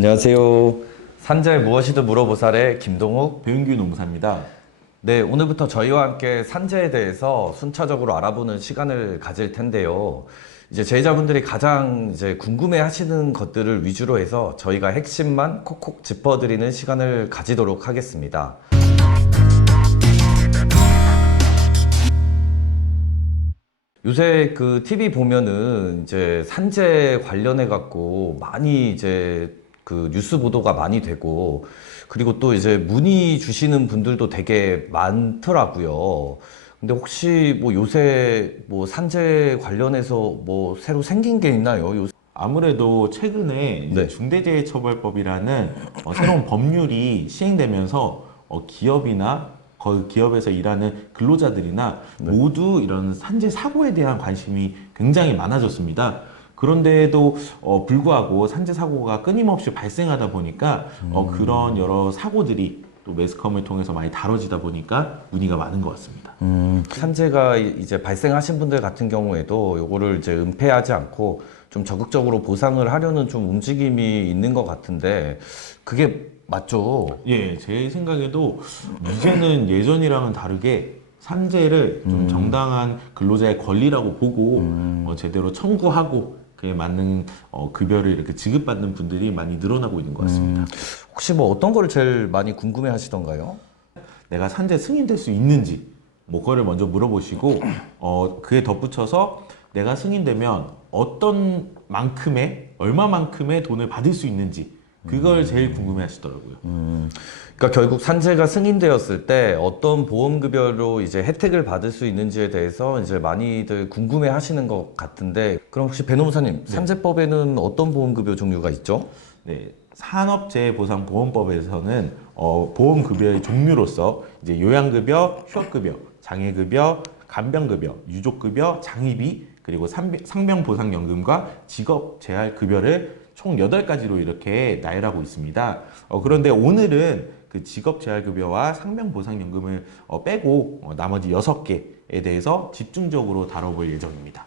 안녕하세요. 산재 무엇이든 물어보살의 김동욱. 배윤규 노무사입니다. 네, 오늘부터 저희와 함께 산재에 대해서 순차적으로 알아보는 시간을 가질 텐데요. 이제 제자분들이 가장 궁금해 하시는 것들을 위주로 해서 저희가 핵심만 콕콕 짚어드리는 시간을 가지도록 하겠습니다. 요새 그 TV 보면은 이제 산재 관련해 갖고 많이 그 뉴스 보도가 많이 되고, 그리고 또 이제 문의 주시는 분들도 되게 많더라고요. 근데 혹시 뭐 요새 뭐 산재 관련해서 뭐 새로 생긴 게 있나요? 아무래도 최근에 이제 네. 중대재해처벌법이라는 새로운 법률이 시행되면서 기업이나 그 기업에서 일하는 근로자들이나 모두 이런 산재 사고에 대한 관심이 굉장히 많아졌습니다. 그런데도 불구하고 산재 사고가 끊임없이 발생하다 보니까 그런 여러 사고들이 또 매스컴을 통해서 많이 다뤄지다 보니까 문의가 많은 것 같습니다. 산재가 이제 발생하신 분들 같은 경우에도 요거를 이제 은폐하지 않고 좀 적극적으로 보상을 하려는 좀 움직임이 있는 것 같은데, 그게 맞죠? 예, 제 생각에도 이제는 예전이랑은 다르게 산재를 좀 정당한 근로자의 권리라고 보고 제대로 청구하고 그에 맞는 급여를 이렇게 지급받는 분들이 많이 늘어나고 있는 것 같습니다. 혹시 뭐 어떤 거를 제일 많이 궁금해 하시던가요? 내가 산재 승인될 수 있는지 뭐 그거를 먼저 물어보시고 그에 덧붙여서 내가 승인되면 어떤 만큼의 얼마만큼의 돈을 받을 수 있는지 그걸 제일 궁금해 하시더라고요. 그러니까 결국 산재가 승인되었을 때 어떤 보험급여로 이제 혜택을 받을 수 있는지에 대해서 이제 많이들 궁금해 하시는 것 같은데, 그럼 혹시 배노무사님, 산재법에는 어떤 보험급여 종류가 있죠? 네, 산업재해보상보험법에서는 보험급여의 종류로서 이제 요양급여, 휴업급여, 장애급여, 간병급여, 유족급여, 장의비, 그리고 상병보상연금과 직업재활급여를 총 8가지로 이렇게 나열하고 있습니다. 그런데 오늘은 그 직업재활급여와 상병보상연금을 빼고 나머지 6개에 대해서 집중적으로 다뤄볼 예정입니다.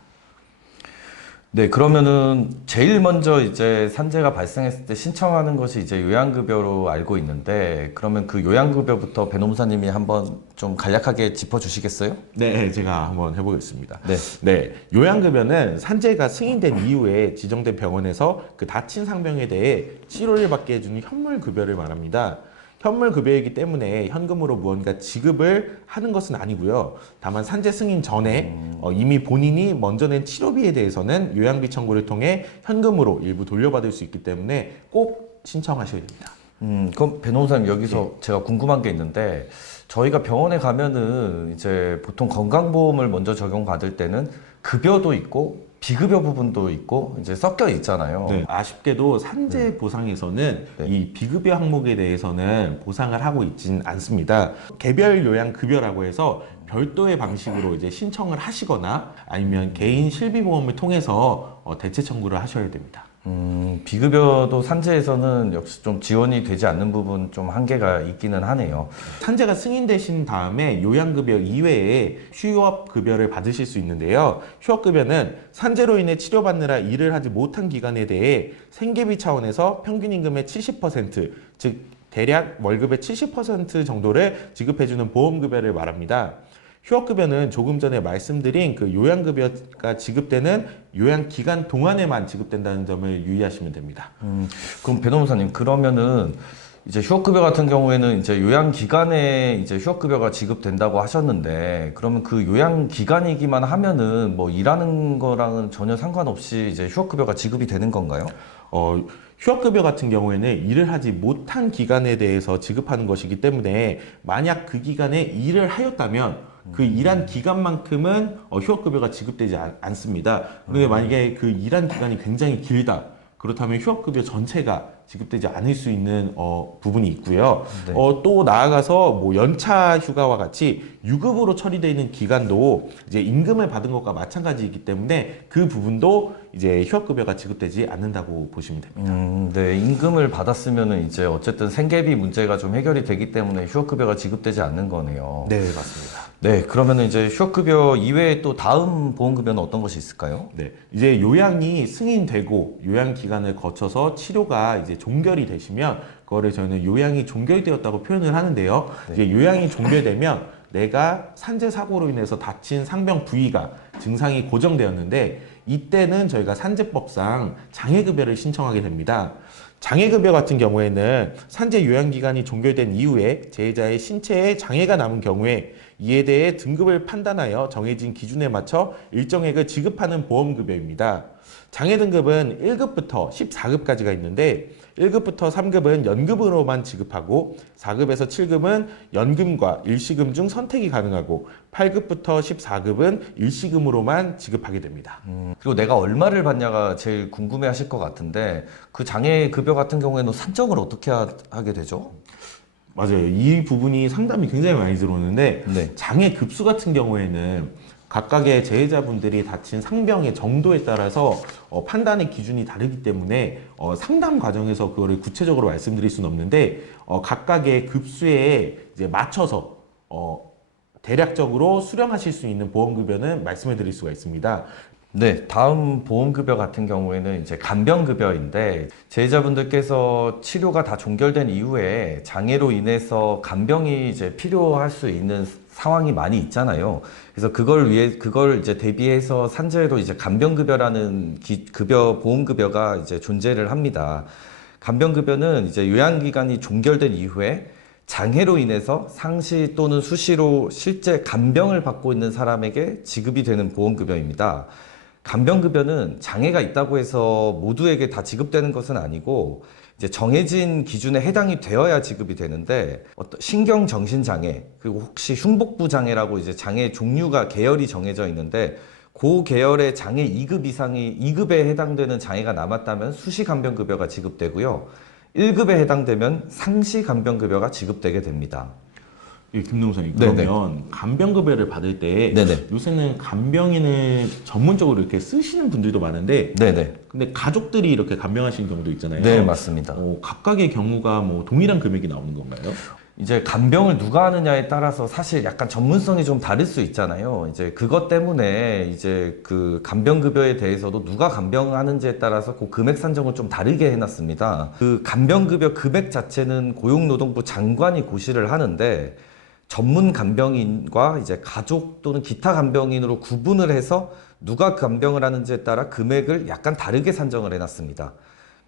네, 그러면은 제일 먼저 이제 산재가 발생했을 때 신청하는 것이 이제 요양급여로 알고 있는데, 그러면 그 요양급여부터 배노무사님이 한번 좀 간략하게 짚어주시겠어요? 네, 제가 한번 해보겠습니다. 네. 네, 요양급여는 산재가 승인된 이후에 지정된 병원에서 그 다친 상병에 대해 치료를 받게 해주는 현물급여를 말합니다. 현물급여이기 때문에 현금으로 무언가 지급을 하는 것은 아니고요. 다만 산재 승인 전에 이미 본인이 먼저 낸 치료비에 대해서는 요양비 청구를 통해 현금으로 일부 돌려받을 수 있기 때문에 꼭 신청하셔야 됩니다. 그럼 배노무사님, 여기서 제가 궁금한 게 있는데, 저희가 병원에 가면은 이제 보통 건강보험을 먼저 적용받을 때는 급여도 있고 비급여 부분도 있고 이제 섞여 있잖아요. 네, 아쉽게도 산재 보상에서는 이 비급여 항목에 대해서는 보상을 하고 있진 않습니다. 개별 요양 급여라고 해서 별도의 방식으로 이제 신청을 하시거나 아니면 개인 실비보험을 통해서 대체 청구를 하셔야 됩니다. 비급여도 산재에서는 역시 좀 지원이 되지 않는 부분 좀 한계가 있기는 하네요. 산재가 승인되신 다음에 요양급여 이외에 휴업급여를 받으실 수 있는데요. 휴업급여는 산재로 인해 치료받느라 일을 하지 못한 기간에 대해 생계비 차원에서 평균 임금의 70%, 즉 대략 월급의 70% 정도를 지급해주는 보험급여를 말합니다. 휴업급여는 조금 전에 말씀드린 그 요양급여가 지급되는 요양기간 동안에만 지급된다는 점을 유의하시면 됩니다. 그럼 배노무사님, 그러면은 이제 휴업급여 같은 경우에는 이제 요양기간에 이제 휴업급여가 지급된다고 하셨는데, 그러면 그 요양기간이기만 하면은 뭐 일하는 거랑은 전혀 상관없이 이제 휴업급여가 지급이 되는 건가요? 휴업급여 같은 경우에는 일을 하지 못한 기간에 대해서 지급하는 것이기 때문에 만약 그 기간에 일을 하였다면 그 일한 기간만큼은 휴업급여가 지급되지 않습니다. 그런데 만약에 그 일한 기간이 굉장히 길다. 그렇다면 휴업급여 전체가 지급되지 않을 수 있는 부분이 있고요. 네. 또 나아가서 뭐 연차 휴가와 같이 유급으로 처리되어 있는 기간도 이제 임금을 받은 것과 마찬가지이기 때문에 그 부분도 이제 휴업급여가 지급되지 않는다고 보시면 됩니다. 네, 임금을 받았으면은 이제 어쨌든 생계비 문제가 좀 해결이 되기 때문에 휴업급여가 지급되지 않는 거네요. 네, 맞습니다. 네, 그러면은 이제 휴업급여 이외에 또 다음 보험급여는 어떤 것이 있을까요? 네, 이제 요양이 승인되고 요양 기간을 거쳐서 치료가 이제 종결이 되시면 그거를 저희는 요양이 종결되었다고 표현을 하는데요. 네. 이제 요양이 종결되면 내가 산재 사고로 인해서 다친 상병 부위가 증상이 고정되었는데 이때는 저희가 산재법상 장애급여를 신청하게 됩니다. 장애급여 같은 경우에는 산재 요양기간이 종결된 이후에 재해자의 신체에 장애가 남은 경우에 이에 대해 등급을 판단하여 정해진 기준에 맞춰 일정액을 지급하는 보험급여입니다. 장애 등급은 1급부터 14급까지가 있는데 1급부터 3급은 연금으로만 지급하고 4급에서 7급은 연금과 일시금 중 선택이 가능하고 8급부터 14급은 일시금으로만 지급하게 됩니다. 그리고 내가 얼마를 받냐가 제일 궁금해 하실 것 같은데 그 장애급여 같은 경우에는 산정을 어떻게 하게 되죠? 맞아요. 이 부분이 상담이 굉장히 많이 들어오는데 네. 장애 급수 같은 경우에는 각각의 재해자분들이 다친 상병의 정도에 따라서 판단의 기준이 다르기 때문에 상담 과정에서 그거를 구체적으로 말씀드릴 수는 없는데 각각의 급수에 이제 맞춰서 대략적으로 수령하실 수 있는 보험급여는 말씀해 드릴 수가 있습니다. 네, 다음 보험급여 같은 경우에는 이제 간병급여인데 재해자분들께서 치료가 다 종결된 이후에 장애로 인해서 간병이 이제 필요할 수 있는 상황이 많이 있잖아요. 그래서 그걸 이제 대비해서 산재로 이제 간병급여라는 보험급여가 이제 존재를 합니다. 간병급여는 이제 요양기간이 종결된 이후에 장애로 인해서 상시 또는 수시로 실제 간병을 받고 있는 사람에게 지급이 되는 보험급여입니다. 간병급여는 장애가 있다고 해서 모두에게 다 지급되는 것은 아니고 이제 정해진 기준에 해당이 되어야 지급이 되는데 어떤 신경정신장애 그리고 혹시 흉복부 장애라고 이제 장애 종류가 계열이 정해져 있는데 그 계열의 장애 2급 이상이 2급에 해당되는 장애가 남았다면 수시 간병급여가 지급되고요. 1급에 해당되면 상시 간병급여가 지급되게 됩니다. 예, 김동선님 네네. 그러면 간병급여를 받을 때 네네. 요새는 간병인을 전문적으로 이렇게 쓰시는 분들도 많은데 네네. 근데 가족들이 이렇게 간병하시는 경우도 있잖아요. 네, 맞습니다. 각각의 경우가 뭐 동일한 금액이 나오는 건가요? 이제 간병을 누가 하느냐에 따라서 사실 약간 전문성이 좀 다를 수 있잖아요. 이제 그것 때문에 이제 그 간병급여에 대해서도 누가 간병하는지에 따라서 그 금액 산정을 좀 다르게 해놨습니다. 그 간병급여 금액 자체는 고용노동부 장관이 고시를 하는데 전문 간병인과 이제 가족 또는 기타 간병인으로 구분을 해서 누가 간병을 하는지에 따라 금액을 약간 다르게 산정을 해놨습니다.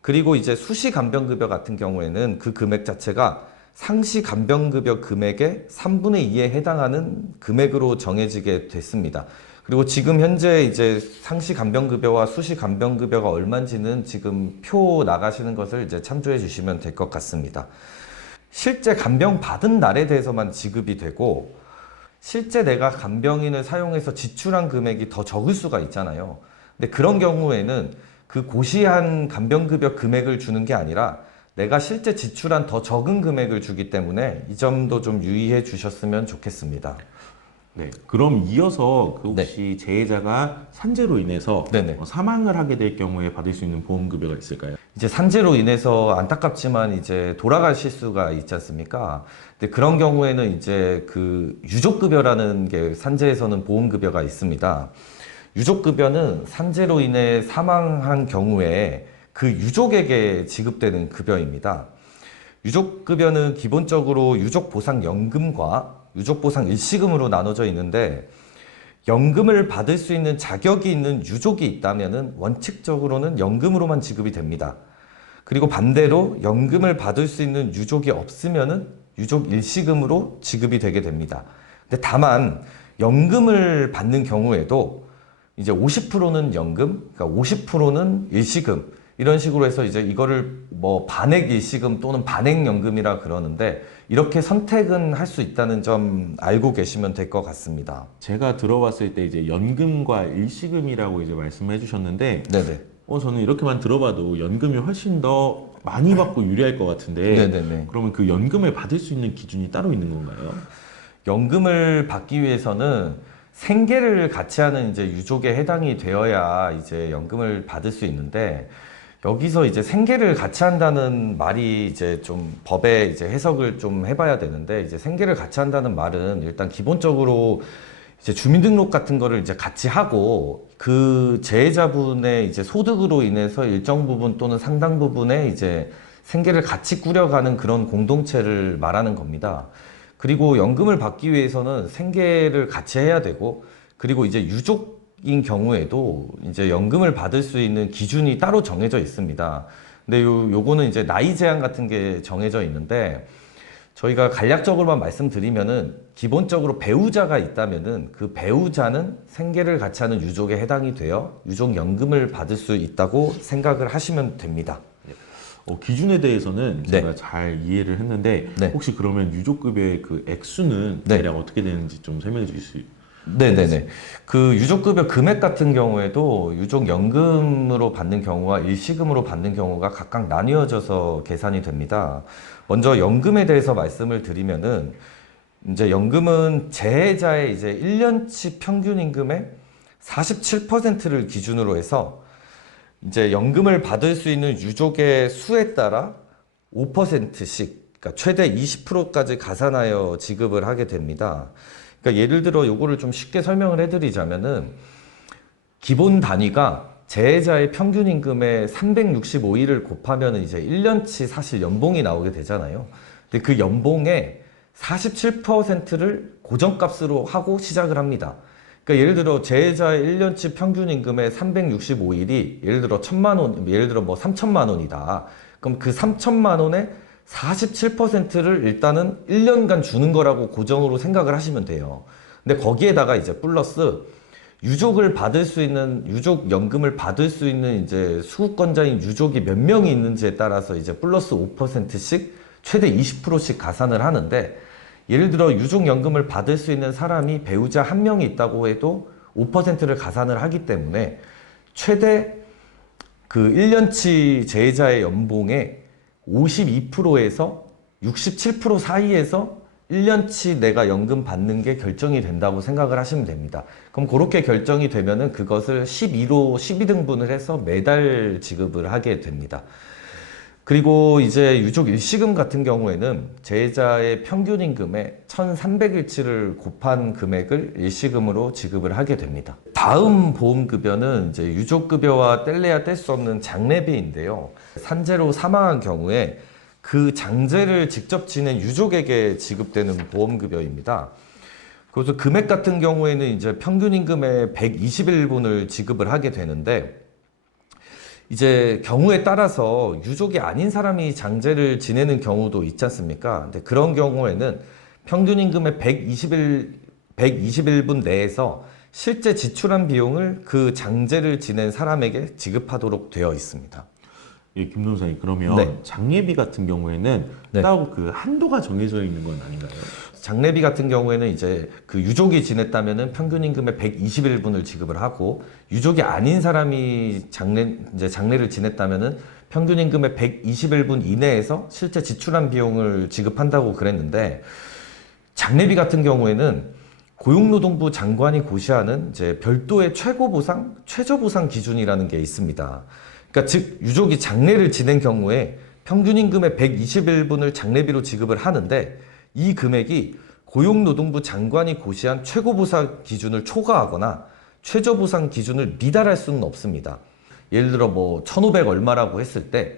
그리고 이제 수시 간병급여 같은 경우에는 그 금액 자체가 상시 간병급여 금액의 3분의 2에 해당하는 금액으로 정해지게 됐습니다. 그리고 지금 현재 이제 상시 간병급여와 수시 간병급여가 얼마인지는 지금 표 나가시는 것을 이제 참조해 주시면 될 것 같습니다. 실제 간병 받은 날에 대해서만 지급이 되고 실제 내가 간병인을 사용해서 지출한 금액이 더 적을 수가 있잖아요. 근데 그런 경우에는 그 고시한 간병급여 금액을 주는 게 아니라 내가 실제 지출한 더 적은 금액을 주기 때문에 이 점도 좀 유의해 주셨으면 좋겠습니다. 네. 그럼 이어서 그 혹시 재해자가 산재로 인해서 네네. 사망을 하게 될 경우에 받을 수 있는 보험급여가 있을까요? 이제 산재로 인해서 안타깝지만 이제 돌아가실 수가 있지 않습니까? 근데 그런 경우에는 이제 그 유족급여라는 게 산재에서는 보험급여가 있습니다. 유족급여는 산재로 인해 사망한 경우에 그 유족에게 지급되는 급여입니다. 유족급여는 기본적으로 유족보상연금과 유족보상 일시금으로 나눠져 있는데 연금을 받을 수 있는 자격이 있는 유족이 있다면 원칙적으로는 연금으로만 지급이 됩니다. 그리고 반대로 연금을 받을 수 있는 유족이 없으면 유족 일시금으로 지급이 되게 됩니다. 근데 다만 연금을 받는 경우에도 이제 50%는 연금, 그러니까 50%는 일시금 이런 식으로 해서 이제 이거를 뭐 반액 일시금 또는 반액 연금이라 그러는데 이렇게 선택은 할 수 있다는 점 알고 계시면 될 것 같습니다. 제가 들어봤을 때 이제 연금과 일시금이라고 이제 말씀해 주셨는데 네네. 저는 이렇게만 들어봐도 연금이 훨씬 더 많이 받고 유리할 것 같은데 네네네. 그러면 그 연금을 받을 수 있는 기준이 따로 있는 건가요? 연금을 받기 위해서는 생계를 같이 하는 이제 유족에 해당이 되어야 이제 연금을 받을 수 있는데 여기서 이제 생계를 같이 한다는 말이 이제 좀 법에 이제 해석을 좀 해봐야 되는데, 이제 생계를 같이 한다는 말은 일단 기본적으로 이제 주민등록 같은 거를 이제 같이 하고, 그 재해자분의 이제 소득으로 인해서 일정 부분 또는 상당 부분의 이제 생계를 같이 꾸려가는 그런 공동체를 말하는 겁니다. 그리고 연금을 받기 위해서는 생계를 같이 해야 되고, 그리고 이제 유족인 경우에도 이제 연금을 받을 수 있는 기준이 따로 정해져 있습니다. 근데 요거는 이제 나이 제한 같은 게 정해져 있는데, 저희가 간략적으로만 말씀드리면은 기본적으로 배우자가 있다면은 그 배우자는 생계를 같이 하는 유족에 해당이 되어 유족연금을 받을 수 있다고 생각을 하시면 됩니다. 기준에 대해서는 네. 제가 잘 이해를 했는데 네. 혹시 그러면 유족급여의 그 액수는 네. 대략 어떻게 되는지 좀 설명해 주실 수 네네네. 그 유족급여 금액 같은 경우에도 유족연금으로 받는 경우와 일시금으로 받는 경우가 각각 나뉘어져서 계산이 됩니다. 먼저 연금에 대해서 말씀을 드리면은, 이제 연금은 재해자의 이제 1년치 평균 임금의 47%를 기준으로 해서 이제 연금을 받을 수 있는 유족의 수에 따라 5%씩, 그러니까 최대 20%까지 가산하여 지급을 하게 됩니다. 그러니까 예를 들어 요거를 좀 쉽게 설명을 해드리자면은, 기본 단위가 재해자의 평균 임금의 365일을 곱하면 이제 1년치 사실 연봉이 나오게 되잖아요. 근데 그 연봉의 47%를 고정값으로 하고 시작을 합니다. 그러니까 예를 들어 재해자의 1년치 평균 임금의 365일이 예를 들어 1,000만 원, 예를 들어 뭐 3,000만 원이다. 그럼 그 3,000만 원의 47%를 일단은 1년간 주는 거라고 고정으로 생각을 하시면 돼요. 근데 거기에다가 이제 플러스 유족을 받을 수 있는, 유족연금을 받을 수 있는 이제 수급권자인 유족이 몇 명이 있는지에 따라서 이제 플러스 5%씩 최대 20%씩 가산을 하는데, 예를 들어 유족연금을 받을 수 있는 사람이 배우자 한 명이 있다고 해도 5%를 가산을 하기 때문에 최대 그 1년치 재해자의 연봉의 52%에서 67% 사이에서 1년치 내가 연금 받는 게 결정이 된다고 생각을 하시면 됩니다. 그럼 그렇게 결정이 되면은 그것을 12등분을 해서 매달 지급을 하게 됩니다. 그리고 이제 유족 일시금 같은 경우에는 재해자의 평균 임금의 1,300일치를 곱한 금액을 일시금으로 지급을 하게 됩니다. 다음 보험급여는 이제 유족급여와 뗄래야 뗄 수 없는 장례비인데요. 산재로 사망한 경우에 그 장제를 직접 지낸 유족에게 지급되는 보험급여입니다. 그래서 금액 같은 경우에는 이제 평균 임금의 121분을 지급을 하게 되는데, 이제 경우에 따라서 유족이 아닌 사람이 장제를 지내는 경우도 있지 않습니까? 근데 그런 경우에는 평균 임금의 121분 내에서 실제 지출한 비용을 그 장제를 지낸 사람에게 지급하도록 되어 있습니다. 예, 김 변호사님, 그러면 네. 장례비 같은 경우에는 네. 따로 그 한도가 정해져 있는 건 아닌가요? 장례비 같은 경우에는 이제 그 유족이 지냈다면은 평균 임금의 121분을 지급을 하고, 유족이 아닌 사람이 장례를 지냈다면은 평균 임금의 121분 이내에서 실제 지출한 비용을 지급한다고 그랬는데, 장례비 같은 경우에는 고용노동부 장관이 고시하는 이제 별도의 최고보상, 최저보상 기준이라는 게 있습니다. 그러니까 즉 유족이 장례를 지낸 경우에 평균 임금의 121분을 장례비로 지급을 하는데, 이 금액이 고용노동부 장관이 고시한 최고보상 기준을 초과하거나 최저보상 기준을 미달할 수는 없습니다. 예를 들어 뭐 1,500 얼마라고 했을 때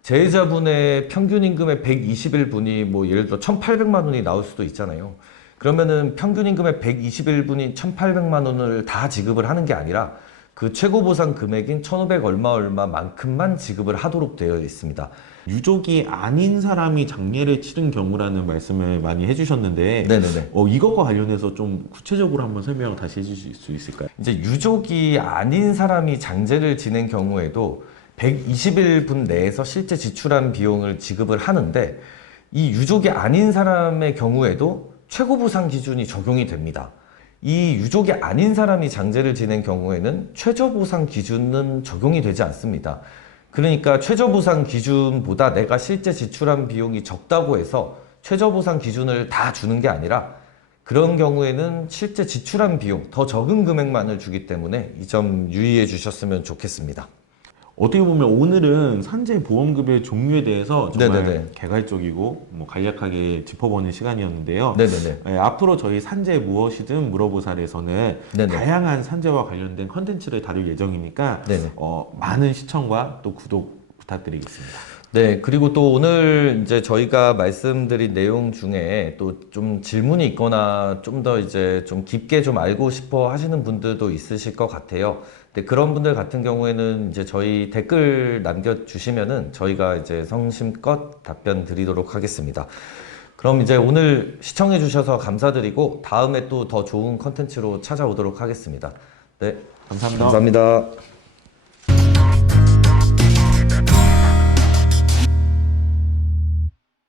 재해자분의 평균 임금의 121분이 뭐 예를 들어 1,800만 원이 나올 수도 있잖아요. 그러면은 평균 임금의 121분이 1,800만 원을 다 지급을 하는 게 아니라 그 최고보상 금액인 1,500 얼마만큼만 지급을 하도록 되어 있습니다. 유족이 아닌 사람이 장례를 치른 경우라는 말씀을 많이 해주셨는데, 네네네. 이것과 관련해서 좀 구체적으로 한번 설명 다시 해주실 수 있을까요? 이제 유족이 아닌 사람이 장제를 지낸 경우에도 121분 내에서 실제 지출한 비용을 지급을 하는데, 이 유족이 아닌 사람의 경우에도 최고보상 기준이 적용이 됩니다. 이 유족이 아닌 사람이 장제를 지낸 경우에는 최저보상 기준은 적용이 되지 않습니다. 그러니까 최저보상 기준보다 내가 실제 지출한 비용이 적다고 해서 최저보상 기준을 다 주는 게 아니라, 그런 경우에는 실제 지출한 비용, 더 적은 금액만을 주기 때문에 이 점 유의해 주셨으면 좋겠습니다. 어떻게 보면 오늘은 산재 보험급여의 종류에 대해서 정말 네네네. 개괄적이고 뭐 간략하게 짚어보는 시간이었는데요. 네네네. 앞으로 저희 산재 무엇이든 물어보살에서는 네네. 다양한 산재와 관련된 컨텐츠를 다룰 예정이니까 네네. 많은 시청과 또 구독 부탁드리겠습니다. 네, 그리고 또 오늘 이제 저희가 말씀드린 내용 중에 또 좀 질문이 있거나 좀 더 이제 좀 깊게 좀 알고 싶어 하시는 분들도 있으실 것 같아요. 근데 그런 분들 같은 경우에는 이제 저희 댓글 남겨주시면은 저희가 이제 성심껏 답변 드리도록 하겠습니다. 그럼 이제 오늘 시청해 주셔서 감사드리고 다음에 또 더 좋은 컨텐츠로 찾아오도록 하겠습니다. 네, 감사합니다. 감사합니다.